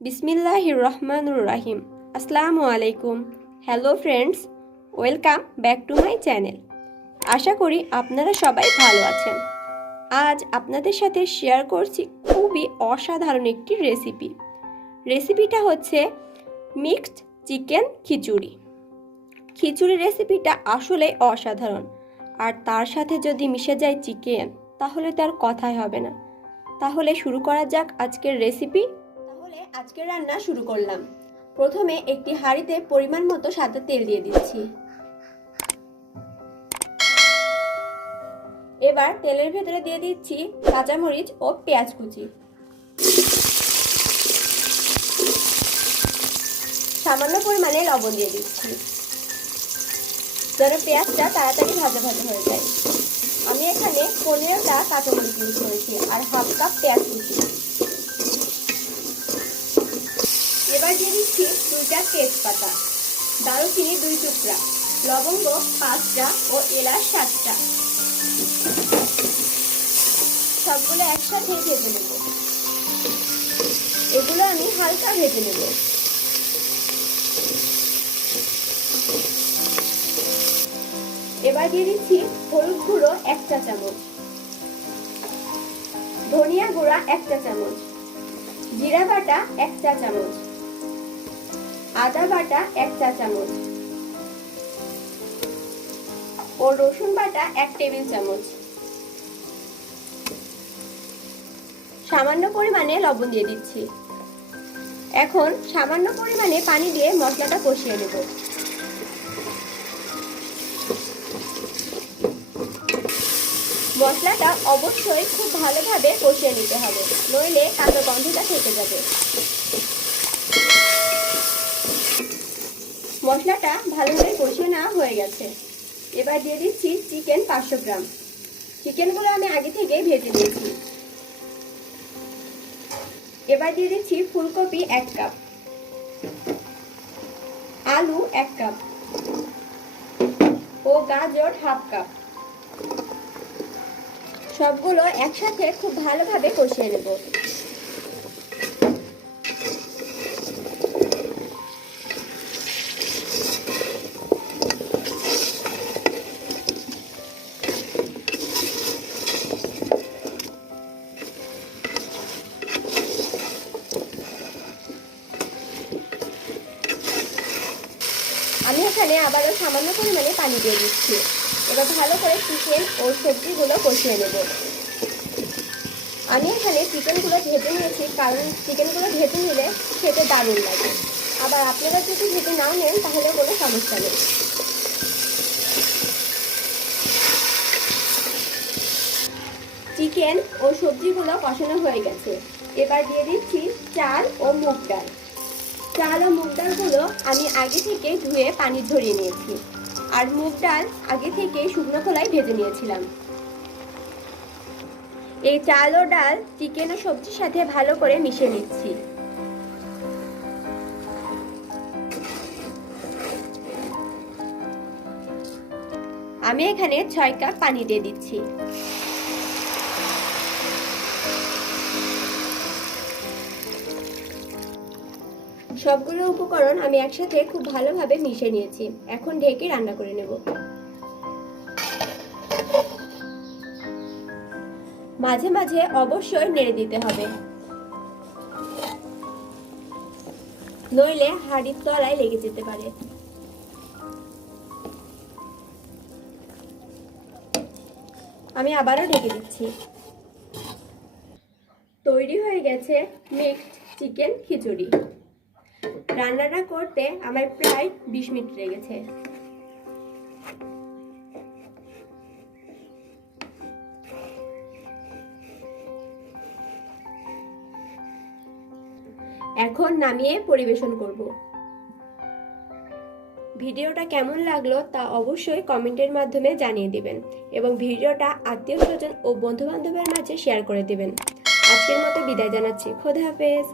বিসমিল্লাহির রহমানুর রহিম। আসসালামু আলাইকুম। Hello friends, welcome back to my channel. আশা করি আপনারা সবাই ভালো আছেন। আজ আপনাদের সাথে শেয়ার করছি খুবই অসাধারণ একটি রেসিপিটা হচ্ছে মিক্সড চিকেন খিচুড়ি। খিচুড়ি রেসিপিটা আসলেই অসাধারণ, আর তার সাথে যদি মিশে যায় চিকেন তাহলে তার কথাই হবে না। তাহলে শুরু করা যাক আজকের রেসিপি। আজকের রান্না শুরু করলাম। প্রথমে একটি হাঁড়িতে পরিমাণ মতো সাদা তেল দিয়ে দিচ্ছি। এবার তেলের ভেতরে দিয়ে দিচ্ছি কাঁচামরিচ ও পেঁয়াজ কুচি। সামান্য পরিমাণে লবণ দিয়ে দিচ্ছি যেন পেঁয়াজটা তাড়াতাড়ি ভাজা ভাজা হয়ে যায়। আমি এখানে 15টা কাঁচামরিচ ইউজ করেছি আর হাফ কাপ পেঁয়াজ কুচি। এবার দিয়ে দিচ্ছি 2টা তেজপাতা, দারুচিনি 2 টুকরা, লবঙ্গ 5টা ও এলাচ 7টা। সবগুলো একসাথে ভেজে নেব। এগুলো আমি হালকা ভেজে নেব। এবার দিয়ে দিচ্ছি হলুদ গুঁড়ো 1 চা চামচ, ধনিয়া গুঁড়া 1 চা চামচ, জিরা বাটা 1 চা চামচ, আদা বাটা 1 চা চামচ ও রসুন বাটা 1 টেবিল চামচ। সামান্য পরিমাণে লবণ দিয়ে দিচ্ছি। এখন সামান্য পরিমাণে পানি দিয়ে মশলাটা কষিয়ে নেব। মশলাটা অবশ্যই খুব ভালোভাবে কষিয়ে নিতে হবে, নইলে কাঁচা গন্ধটা থেকে যাবে। মশলাটা ভালোভাবে কষিয়ে নেওয়া হয়ে গেছে। এবার দিয়ে দিচ্ছি চিকেন 500 গ্রাম। চিকেনগুলো আমি আগে থেকে ভেজে নিয়েছি। এবার দিয়ে দিচ্ছি ফুলকপি 1 কাপ, আলু 1 কাপ ও গাজর হাফ কাপ। সবগুলো একসাথে খুব ভালোভাবে কষিয়ে নেব। আমি এখানে আবারও সামান্য পরিমাণে পানি দিয়ে দিচ্ছি। এবার ভালো করে চিকেন ও সবজিগুলো কষিয়ে নেব। আমি এখানে চিকেনগুলো ভেজে নিয়েছি, কারণ চিকেনগুলো ভেজে নিলে খেতে দারুণ লাগে। আবার আপনারা যদি ভেজে নাও নেন তাহলে কোনো সমস্যা নেই। চিকেন ও সবজিগুলো কষানো হয়ে গেছে। এবার দিয়ে দিচ্ছি চাল ও মুগ ডাল। চাল ও মুগ ডালগুলো আমি আগে থেকে ধুয়ে পানি ঝরিয়ে নিয়েছি, আর মুগ ডাল আগে থেকে শুকনো খোলায় ভেজে নিয়েছিলাম। এই চাল ও ডাল চিকেন ও সবজির সাথে ভালো করে মিশিয়ে নিচ্ছি। আমি এখানে 6 কাপ পানি দিয়ে দিচ্ছি। সবগুলো উপকরণ আমি একসাথে খুব ভালোভাবে মিশিয়ে নিয়েছি। এখন ঢেকে রান্না করে নেব। মাঝে মাঝে অবশ্যই নেড়ে দিতে হবে, নইলে হাঁড়ির তলায় লেগে যেতে পারে। আমি আবারও ঢেকে দিচ্ছি। তৈরি হয়ে গেছে মিক্সড চিকেন খিচুড়ি। রান্নাটা করতে আমার প্রায় 20 মিনিট লেগেছে। এখন নামিয়ে পরিবেশন করব। ভিডিওটা কেমন লাগলো তা অবশ্যই কমেন্টের মাধ্যমে জানিয়ে দিবেন এবং ভিডিওটা আত্মীয় স্বজন ও বন্ধু বান্ধবের মাঝে শেয়ার করে দিবেন। আজকের মতো বিদায় জানাচ্ছি। খোদা হাফেজ।